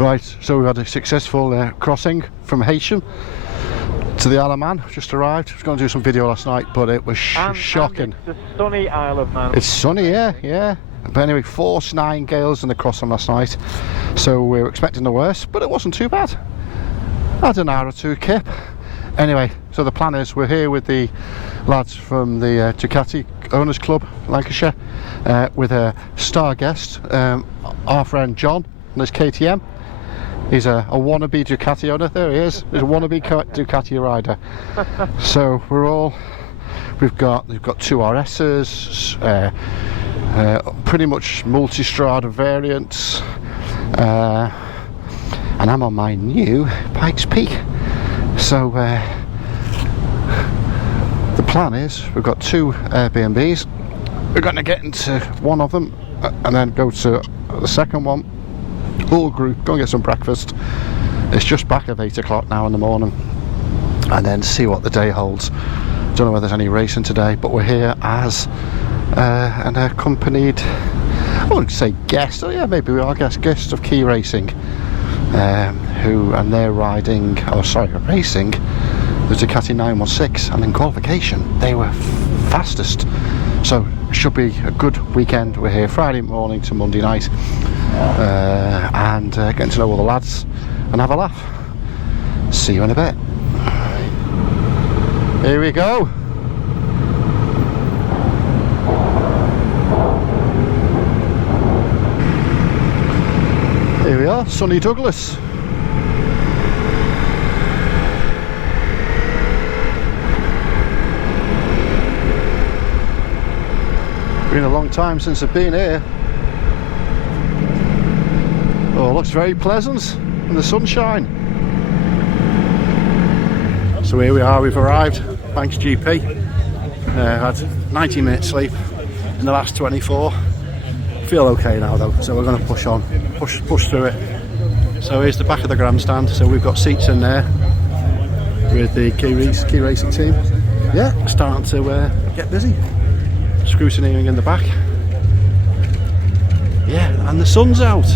Right, so we had a successful crossing from Haitian to the Isle of Man. Just arrived. I was going to do some video last night, but it was shocking. And it's the sunny Isle of Man. It's sunny, yeah. But anyway, force 9 gales in the crossing last night, so we were expecting the worst, but it wasn't too bad. I had an hour or two kip. Anyway, so the plan is we're here with the lads from the Ducati Owners Club, Lancashire, with a star guest, our friend John, and his KTM. He's a wannabe Ducati owner. There he is. He's a wannabe Ducati rider. So we've got 2 RSs, pretty much multistrada variants, and I'm on my new Pikes Peak. So the plan is we've got 2 Airbnbs. We're going to get into one of them and then go to the second one. All group, go and get some breakfast. It's just back at 8 o'clock now in the morning, and then see what the day holds. Don't know whether there's any racing today, but we're here as an accompanied, I wouldn't say guest, oh yeah, maybe we are guests of Key Racing, they're racing the Ducati 916, and in qualification they were fastest. So it should be a good weekend. We're here Friday morning to Monday night, and getting to know all the lads and have a laugh. See you in a bit. Here we go. Here we are, sunny Douglas. Been a long time since I've been here. Oh, looks very pleasant in the sunshine. So here we are, we've arrived, Manx GP. Had 90 minutes sleep in the last 24. Feel okay now though, so we're going to push on, push through it. So here's the back of the grandstand. So we've got seats in there with the Key Racing team. Yeah, starting to get busy. Scrutineering in the back. Yeah, and the sun's out.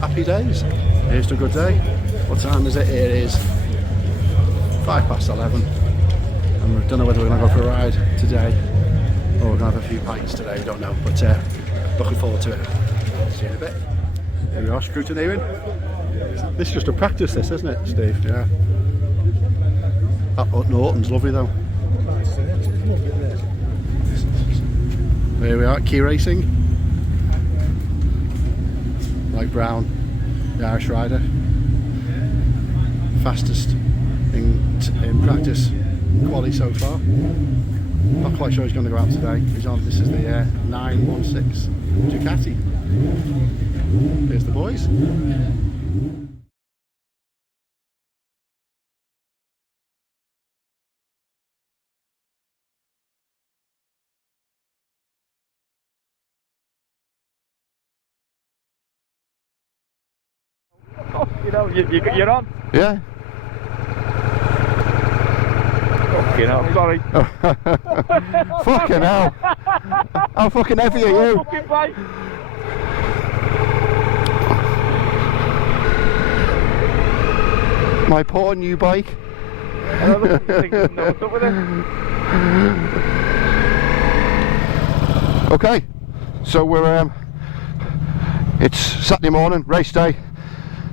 Happy days. Here's a good day. What time is it? It is 11:05, and we don't know whether we're going to go for a ride today or we're going to have a few pints today. We don't know, but looking forward to it. See you in a bit. Here we are, scrutineering. This is just a practice, this, isn't it, Steve? Yeah. That Norton's lovely though. Here we are, Key Racing. Mike Brown, the Irish rider. Fastest in practice quali so far. Not quite sure he's going to go out today. This is the 916 Ducati. Here's the boys. You know, you're on. Yeah. Fucking hell, sorry. Fucking hell. How fucking heavy are you? Fucking bike. My poor new bike. Okay, so we're it's Saturday morning, race day.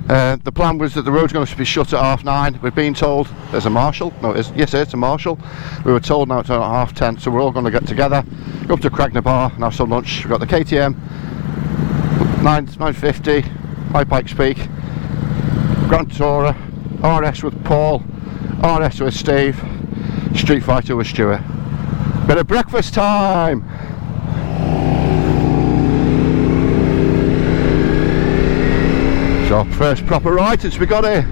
The plan was that the road's going to be shut at 9:30. We've been told there's a marshal. No, it's a marshal. We were told now it's at 10:30, so we're all going to get together, go up to Craigna Bar and have some lunch. We've got the KTM 950, my Pikes Peak, Grand Tourer, RS with Paul, RS with Steve, Street Fighter with Stuart. Bit of breakfast time. So first proper ride since we got here.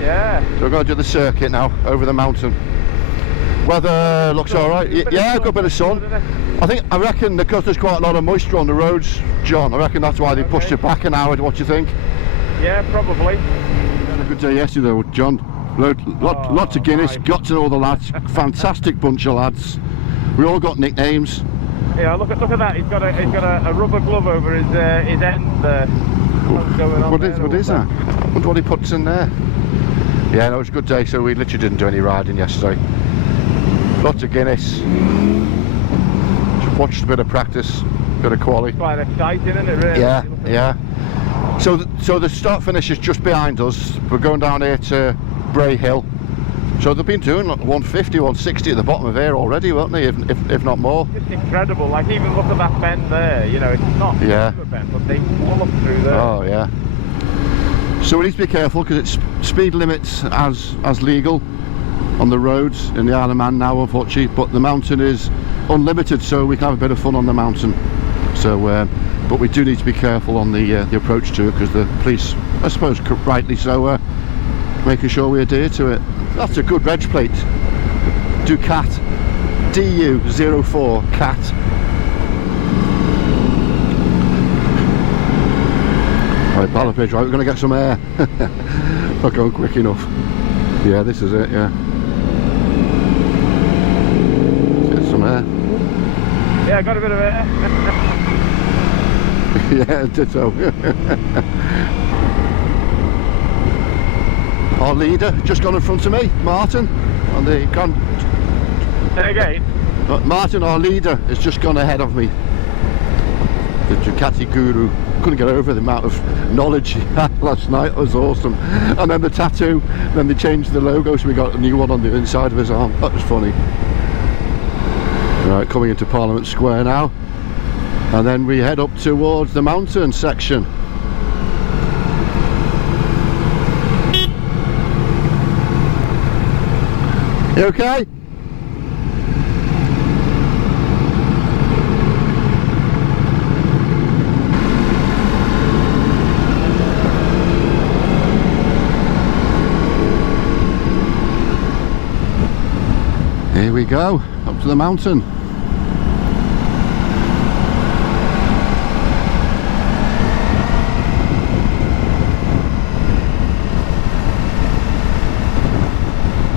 Yeah. So we're going to do the circuit now, over the mountain. Weather looks alright. Yeah, got a bit of sun. I reckon because there's quite a lot of moisture on the roads, John, I reckon that's why they pushed it back an hour. What do you think? Yeah, probably. Had a good day yesterday though, John. Lots of Guinness, got to know the lads. Fantastic bunch of lads. We all got nicknames. Yeah, look at that. He's got a rubber glove over his end there. what's going on What there. is that? Wonder what he puts in there. Yeah, no, it was a good day, so we literally didn't do any riding yesterday. Lots of Guinness. Just watched a bit of practice, bit of quali. Quite exciting, isn't it, really? Yeah, yeah. So the start finish is just behind us. We're going down here to Bray Hill. So they've been doing like 150, 160 at the bottom of here already, won't they? If not more. Just incredible. Like, even look at that bend there. You know, it's not Yeah. a bend, but they pull up through there. Oh yeah. So we need to be careful because it's speed limits as legal on the roads in the Isle of Man now, unfortunately. But the mountain is unlimited, so we can have a bit of fun on the mountain. So, but we do need to be careful on the approach to it because the police, I suppose, rightly so, making sure we adhere to it. That's a good reg plate. Ducati DU04 Cat. Right, Ballapage, right, we're going to get some air. Not going quick enough. Yeah, this is it, yeah. Let's get some air. Yeah, I got a bit of air. Yeah, ditto. Our leader just gone in front of me, Martin, on the Say again. Martin, our leader, has just gone ahead of me. The Ducati guru. Couldn't get over the amount of knowledge he had last night. It was awesome. And then the tattoo, then they changed the logo, so we got a new one on the inside of his arm. That was funny. Right, coming into Parliament Square now, and then we head up towards the mountain section. You okay? Here we go, up to the mountain.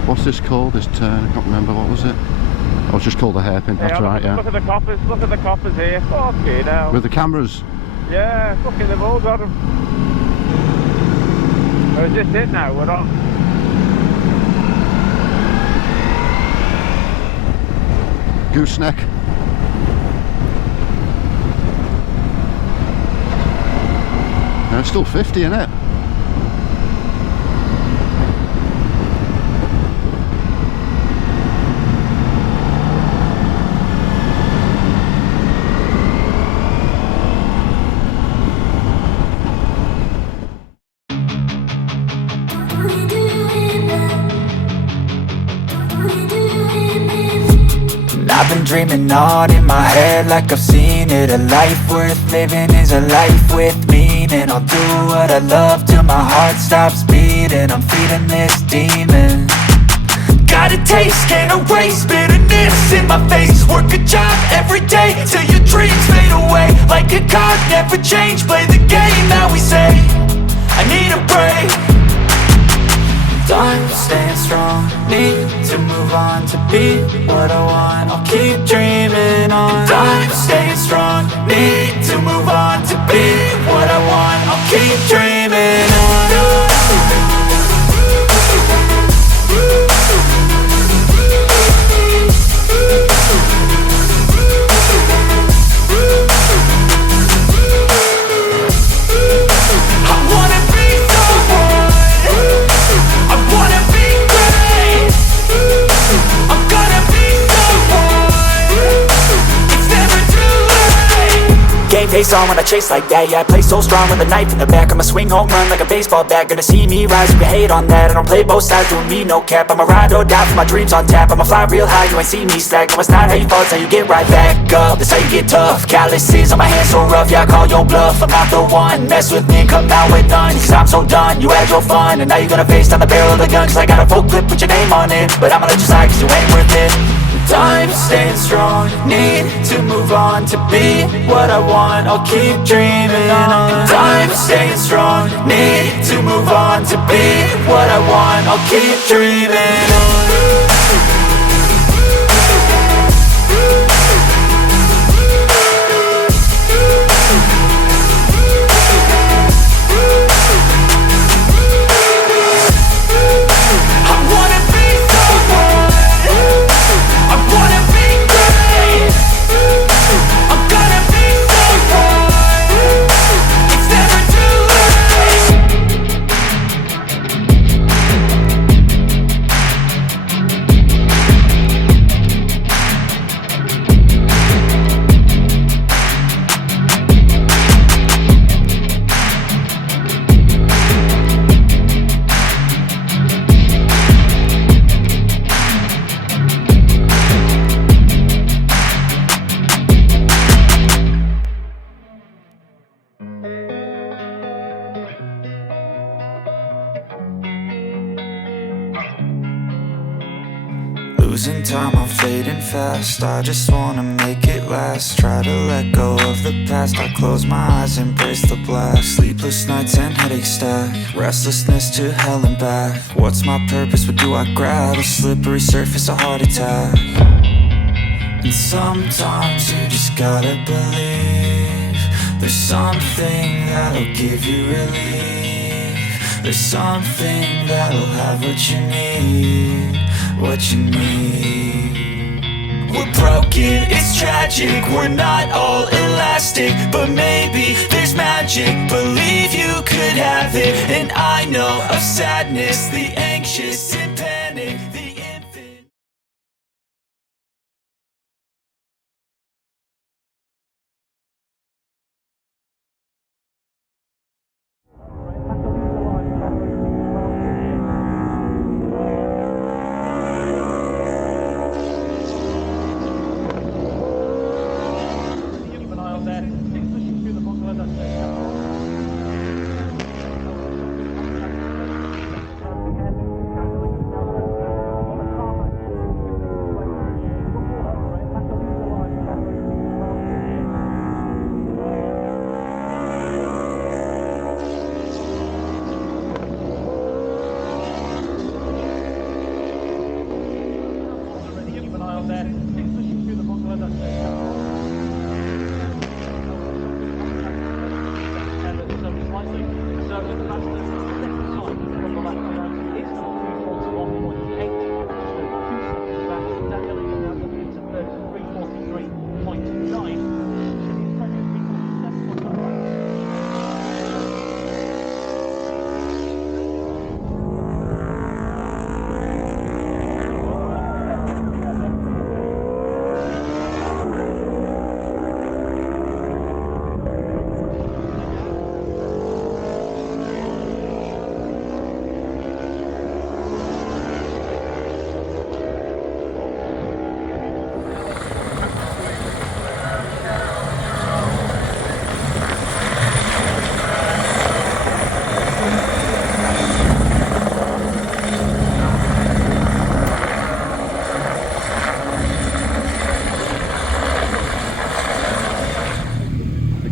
What's this called, this turn? I can't remember, what was it? Oh, it's just called the hairpin, that's right, yeah. Look at the coppers here. Fucking hell. With the cameras. Yeah, fucking they've all got them. Or is this it now? We're on. Gooseneck. No, it's still 50, isn't it? I've been dreaming on in my head like I've seen it. A life worth living is a life with meaning. I'll do what I love till my heart stops beating. I'm feeding this demon. Got a taste, can't erase bitterness in my face. Work a job every day till your dreams fade away. Like a card, never change, play the game that we say. I need a break. I'm staying strong, need to move on to be what I want. I'll keep dreaming on. I'm staying strong, need to move on to be what I want. I'll keep dreaming on. Face on when I chase like that, yeah, I play so strong with a knife in the back. I'ma swing home run like a baseball bat. Gonna see me rise, you can hate on that. I don't play both sides, doing me no cap. I'ma ride or die for my dreams on tap. I'ma fly real high, you ain't see me slack. No, it's not how you fall, it's how you get right back up. That's how you get tough. Calluses on my hands so rough, yeah, I call your bluff. I'm not the one, mess with me and come out with none. Cause I'm so done, you had your fun. And now you're gonna face down the barrel of the gun. Cause I got a full clip, put your name on it. But I'ma let you slide cause you ain't worth it. I'm staying strong, need to move on to be what I want. I'll keep dreaming on. I'm staying strong, need to move on to be what I want. I'll keep dreaming on. Losing time, I'm fading fast. I just wanna make it last. Try to let go of the past. I close my eyes, embrace the black. Sleepless nights and headaches stack. Restlessness to hell and back. What's my purpose? What do I grab? A slippery surface, a heart attack. And sometimes you just gotta believe there's something that'll give you relief. There's something that'll have what you need. What you need. We're broken, it's tragic. We're not all elastic, but maybe there's magic. Believe you could have it. And I know of sadness, the anxious and panic, the infant.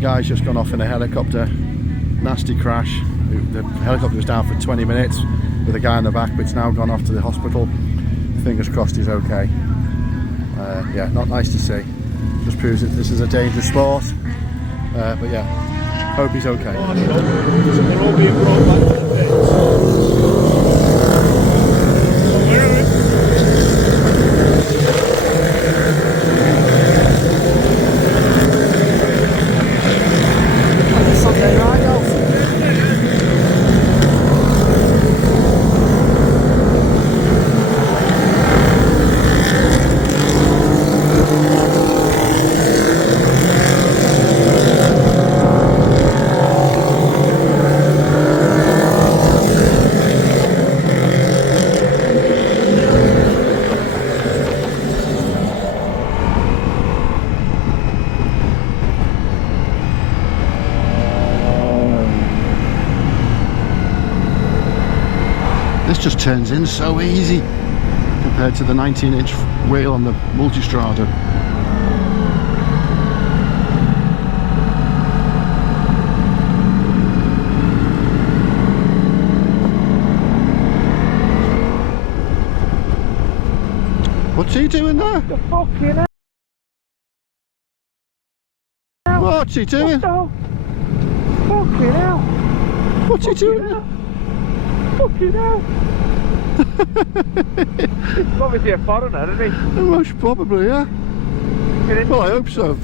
Guy's just gone off in a helicopter, nasty crash. The helicopter was down for 20 minutes with a guy in the back, but it's now gone off to the hospital. Fingers crossed he's okay. Yeah, not nice to see. Just proves that this is a dangerous sport, but yeah, hope he's okay. They're all being brought back to the pits. This just turns in so easy compared to the 19-inch wheel on the multistrada. What's he doing there? The fucking hell. What's he doing? What the fucking hell. What's he doing there? Fucking hell. He's obviously a foreigner, isn't he? Most probably, yeah. Well, I hope so.